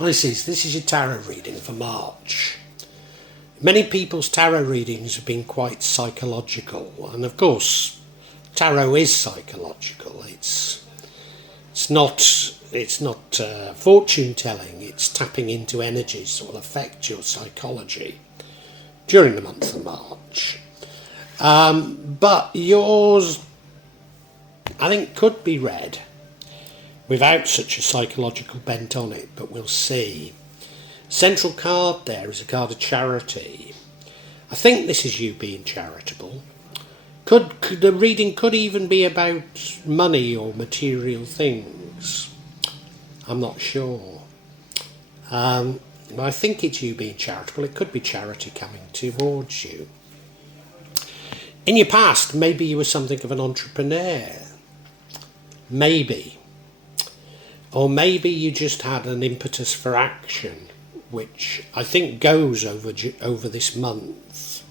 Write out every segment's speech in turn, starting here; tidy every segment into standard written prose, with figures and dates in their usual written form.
Pisces, this is your tarot reading for March. Many people's tarot readings have been quite psychological, and of course, tarot is psychological. It's not fortune telling. It's tapping into energies that will affect your psychology during the month of March. But yours, I think, could be read without such a psychological bent on it, but we'll see. Central card there is a card of charity. I think this is you being charitable. The reading could even be about money or material things. I'm not sure. I think it's you being charitable. It could be charity coming towards you. In your past, maybe you were something of an entrepreneur. Maybe. Or maybe you just had an impetus for action, which I think goes over this month.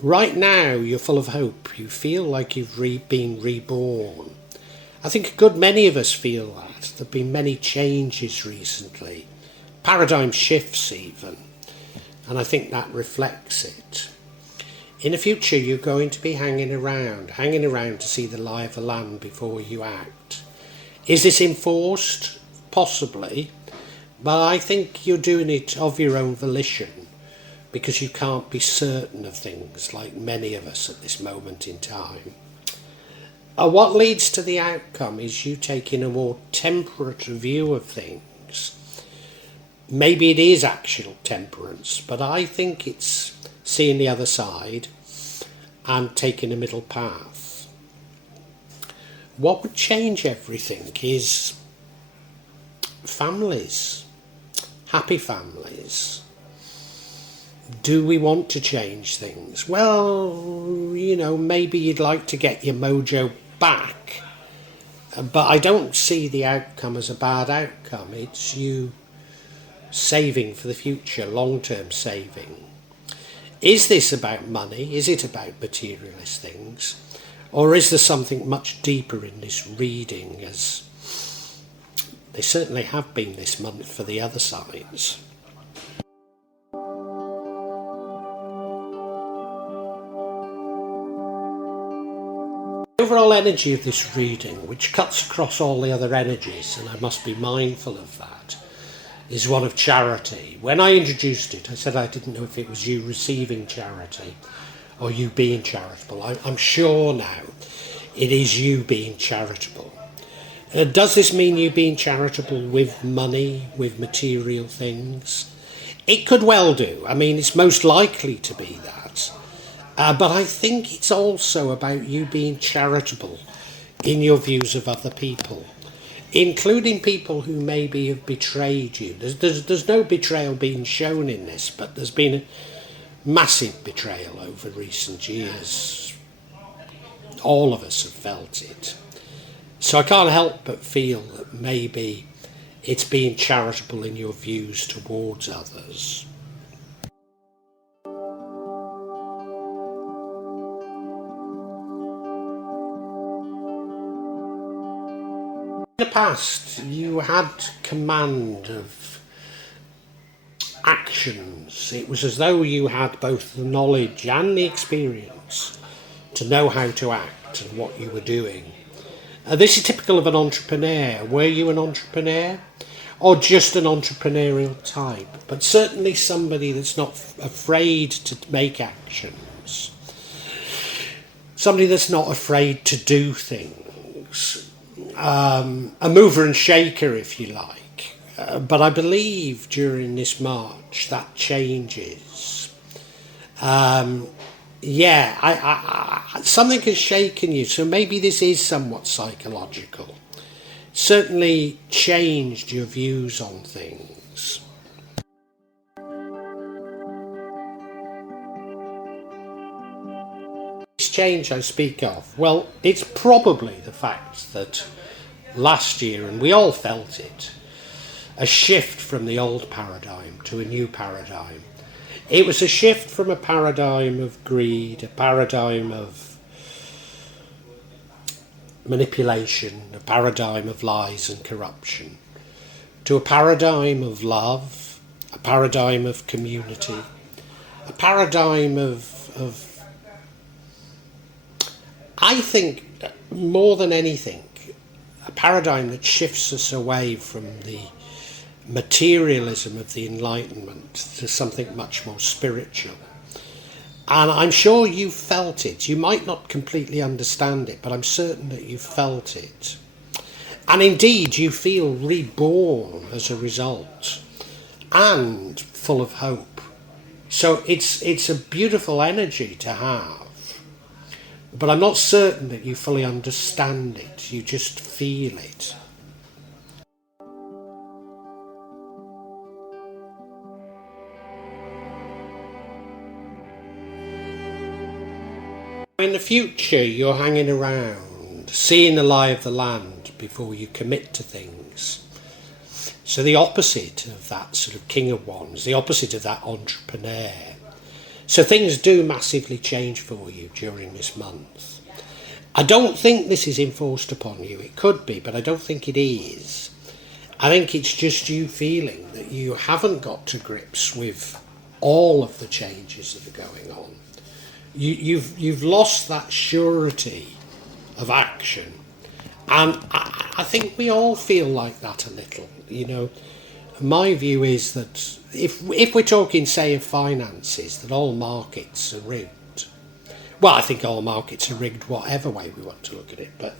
Right now, you're full of hope. You feel like you've been reborn. I think a good many of us feel that. There have been many changes recently, paradigm shifts even, and I think that reflects it. In the future, you're going to be hanging around to see the lie of the land before you act. Is this enforced? Possibly, but I think you're doing it of your own volition because you can't be certain of things like many of us at this moment in time. What leads to the outcome is you taking a more temperate view of things. Maybe it is actual temperance, but I think it's seeing the other side and taking a middle path. What would change everything is families, happy families. Do we want to change things? Well, maybe you'd like to get your mojo back, but I don't see the outcome as a bad outcome. It's you saving for the future, long-term saving. Is this about money? Is it about materialist things? Or is there something much deeper in this reading, as they certainly have been this month for the other signs? The overall energy of this reading, which cuts across all the other energies, and I must be mindful of that, is one of charity. When I introduced it, I said I didn't know if it was you receiving charity or you being charitable. I'm sure now it is you being charitable. Does this mean you being charitable with money, with material things? It could well do. I mean, it's most likely to be that. But I think it's also about you being charitable in your views of other people, including people who maybe have betrayed you. There's no betrayal being shown in this, but there's been a massive betrayal over recent years. All of us have felt it. So I can't help but feel that maybe it's being charitable in your views towards others. In the past, you had command of actions. It was as though you had both the knowledge and the experience to know how to act and what you were doing. This is typical of an entrepreneur. Were you an entrepreneur? Or just an entrepreneurial type? But certainly somebody that's not afraid to make actions. Somebody that's not afraid to do things. A mover and shaker, if you like. But I believe during this March that changes. Something has shaken you, so maybe this is somewhat psychological. Certainly changed your views on things. This change I speak of, well, it's probably the fact that last year, and we all felt it, a shift from the old paradigm to a new paradigm. It was a shift from a paradigm of greed, a paradigm of manipulation, a paradigm of lies and corruption, to a paradigm of love, a paradigm of community, a paradigm of I think, more than anything, a paradigm that shifts us away from the materialism of the Enlightenment to something much more spiritual. And I'm sure you felt it. You might not completely understand it, but I'm certain that you felt it. And indeed, you feel reborn as a result, and full of hope. So it's a beautiful energy to have. But I'm not certain that you fully understand it. You just feel it. In the future, you're hanging around, seeing the lie of the land before you commit to things. So the opposite of that sort of King of Wands, the opposite of that entrepreneur. So things do massively change for you during this month. I don't think this is enforced upon you. It could be, but I don't think it is. I think it's just you feeling that you haven't got to grips with all of the changes that are going on. You've lost that surety of action, and I think we all feel like that a little. You know, my view is that if we're talking, say, of finances, that all markets are rigged. Well, I think all markets are rigged whatever way we want to look at it, but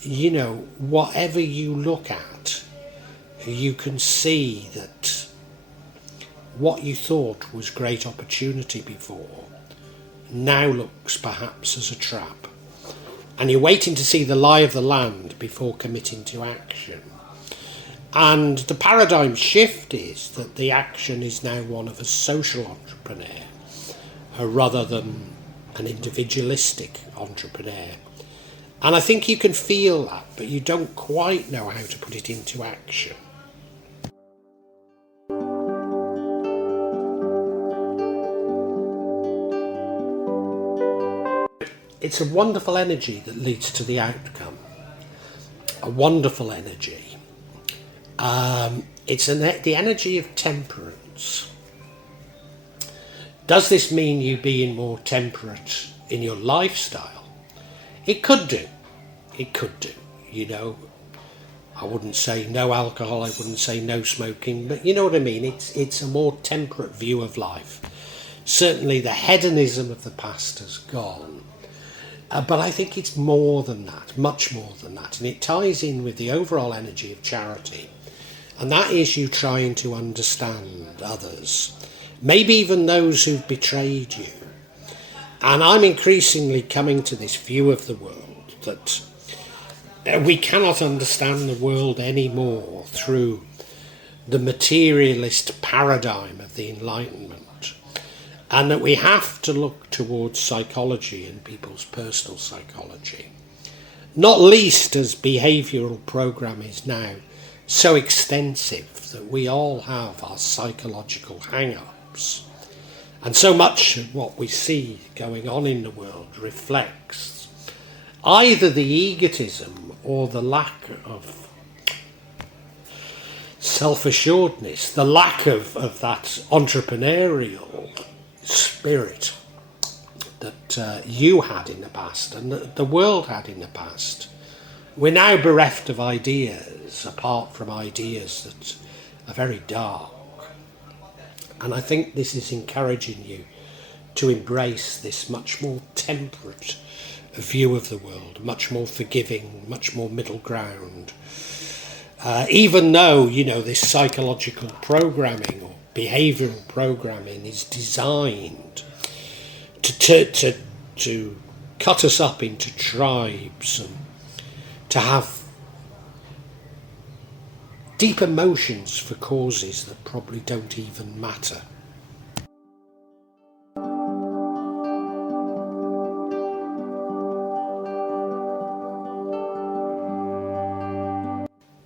you know, whatever you look at, you can see that what you thought was great opportunity before now looks perhaps as a trap, and you're waiting to see the lie of the land before committing to action. And the paradigm shift is that the action is now one of a social entrepreneur rather than an individualistic entrepreneur. And I think you can feel that, but you don't quite know how to put it into action. It's a wonderful energy that leads to the outcome. A wonderful energy. It's the energy of temperance. Does this mean you being more temperate in your lifestyle? It could do. It could do. You know, I wouldn't say no alcohol, I wouldn't say no smoking, but you know what I mean. It's a more temperate view of life. Certainly the hedonism of the past has gone. But I think it's more than that, much more than that. And it ties in with the overall energy of charity. And that is you trying to understand others, maybe even those who've betrayed you. And I'm increasingly coming to this view of the world that we cannot understand the world anymore through the materialist paradigm of the Enlightenment. And that we have to look towards psychology and people's personal psychology. Not least as behavioural program is now so extensive that we all have our psychological hang-ups. And so much of what we see going on in the world reflects either the egotism or the lack of self-assuredness, the lack of that entrepreneurial spirit that you had in the past and that the world had in the past. We're now bereft of ideas, apart from ideas that are very dark. And I think this is encouraging you to embrace this much more temperate view of the world, much more forgiving, much more middle ground. Even though, you know, this psychological programming or behavioural programming is designed to cut us up into tribes and to have deep emotions for causes that probably don't even matter.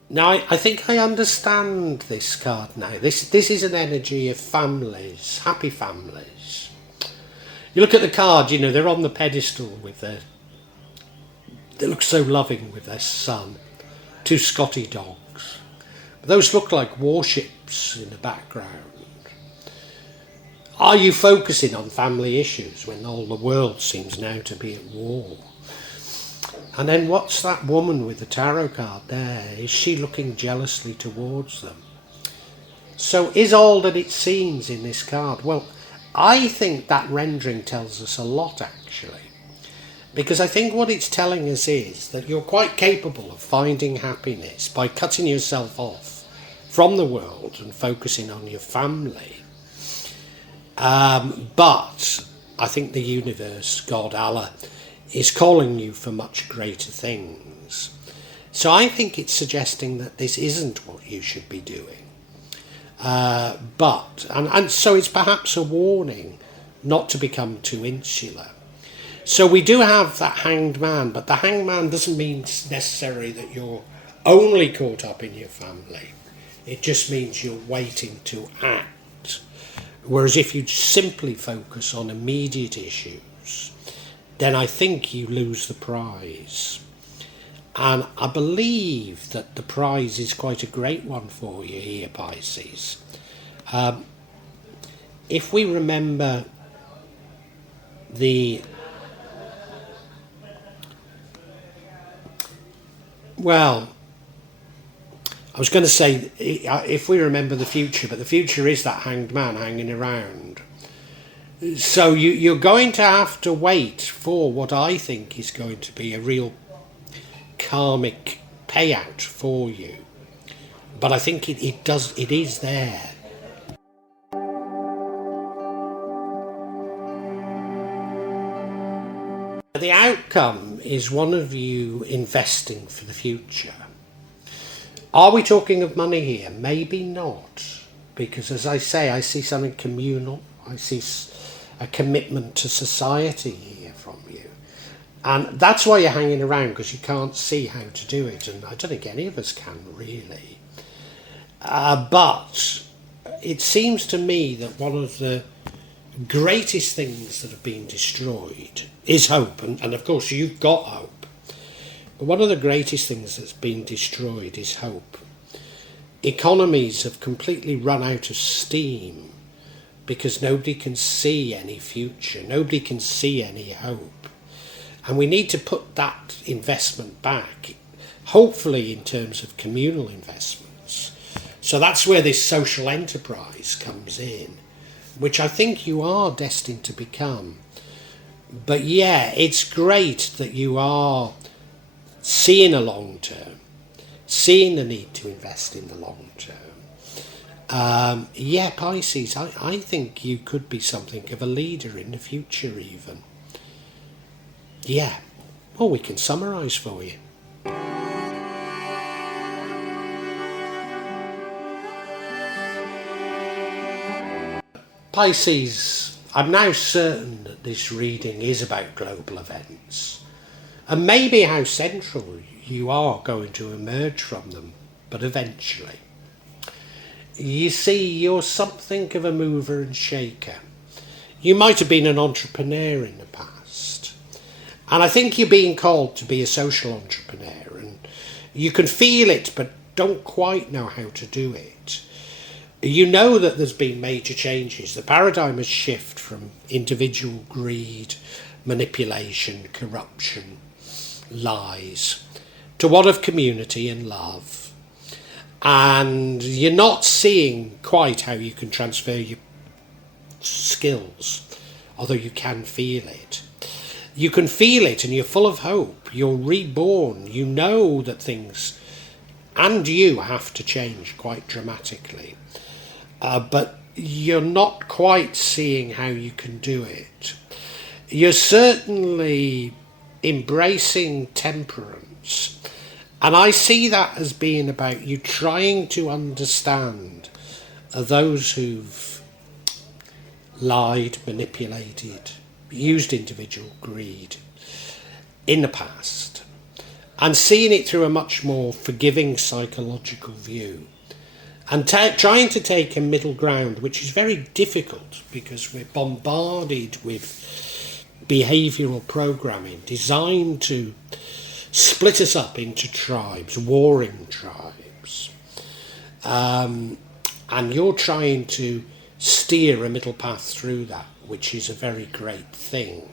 Now, I think I understand this card now. This is an energy of families, happy families. You look at the card, you know, they're on the pedestal with they look so loving with their son. 2 Scotty dogs. Those look like warships in the background. Are you focusing on family issues when all the world seems now to be at war? And then what's that woman with the tarot card there? Is she looking jealously towards them? So is all that it seems in this card? Well, I think that rendering tells us a lot, actually. Because I think what it's telling us is that you're quite capable of finding happiness by cutting yourself off from the world and focusing on your family. But I think the universe, God, Allah, is calling you for much greater things. So I think it's suggesting that this isn't what you should be doing. And so it's perhaps a warning not to become too insular. So we do have that hanged man, but the hanged man doesn't mean necessarily that you're only caught up in your family. It just means you're waiting to act. Whereas if you simply focus on immediate issues, then I think you lose the prize. And I believe that the prize is quite a great one for you here, Pisces. If we remember I was going to say, if we remember the future, but the future is that hanged man hanging around. So you're going to have to wait for what I think is going to be a real karmic payout for you. But I think it is there. The outcome is one of you investing for the future. Are we talking of money here? Maybe not. Because as I say, I see something communal. I see a commitment to society here from you. And that's why you're hanging around, because you can't see how to do it. And I don't think any of us can really. But it seems to me that one of the greatest things that have been destroyed is hope. And of course, you've got hope. But one of the greatest things that's been destroyed is hope. Economies have completely run out of steam because nobody can see any future. Nobody can see any hope. And we need to put that investment back, hopefully in terms of communal investments. So that's where this social enterprise comes in, which I think you are destined to become. But yeah, it's great that you are seeing a long term, seeing the need to invest in the long term. Pisces, I think you could be something of a leader in the future even. Yeah, well, we can summarise for you. Pisces, I'm now certain that this reading is about global events. And maybe how central you are going to emerge from them, but eventually. You see, you're something of a mover and shaker. You might have been an entrepreneur in the past. And I think you're being called to be a social entrepreneur. And you can feel it, but don't quite know how to do it. You know that there's been major changes. The paradigm has shifted from individual greed, manipulation, corruption, lies, to one of community and love. And you're not seeing quite how you can transfer your skills, although you can feel it. You can feel it and you're full of hope. You're reborn. You know that things and you have to change quite dramatically. But you're not quite seeing how you can do it. You're certainly embracing temperance. And I see that as being about you trying to understand those who've lied, manipulated, used individual greed in the past, and seeing it through a much more forgiving psychological view, and trying to take a middle ground, which is very difficult because we're bombarded with behavioural programming designed to split us up into tribes, warring tribes. And you're trying to steer a middle path through that, which is a very great thing.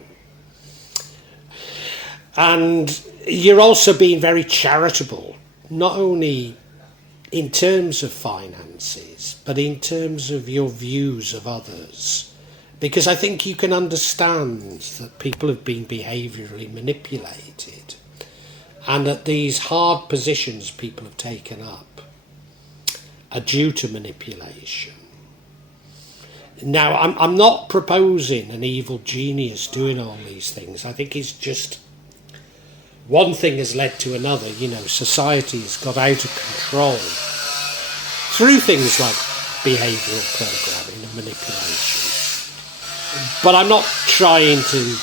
And you're also being very charitable, not only in terms of finances, but in terms of your views of others. Because I think you can understand that people have been behaviourally manipulated, and that these hard positions people have taken up are due to manipulation. Now, I'm not proposing an evil genius doing all these things. I think it's just one thing has led to another. You know, society has got out of control through things like behavioural programming and manipulation. But I'm not trying to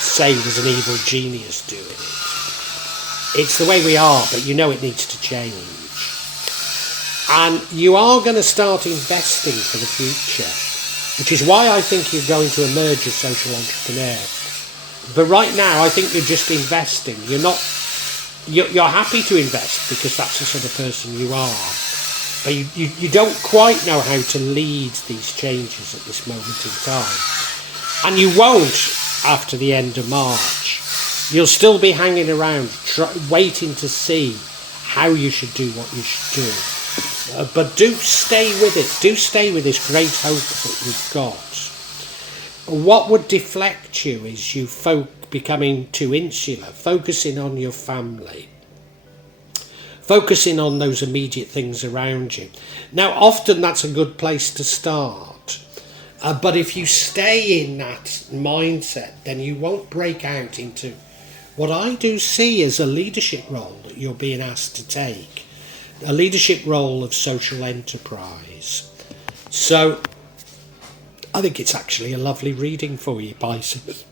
say there's an evil genius doing it. It's the way we are, but you know it needs to change. And you are going to start investing for the future, which is why I think you're going to emerge a social entrepreneur. But right now, I think you're just investing. You're happy to invest because that's the sort of person you are. But you don't quite know how to lead these changes at this moment in time. And you won't after the end of March. You'll still be hanging around, waiting to see how you should do what you should do. But do stay with it. Do stay with this great hope that you've got. What would deflect you is you becoming too insular, focusing on your family, focusing on those immediate things around you. Now, often that's a good place to start. But if you stay in that mindset, then you won't break out into what I do see as a leadership role that you're being asked to take. A leadership role of social enterprise. So I think it's actually a lovely reading for you, Pisces.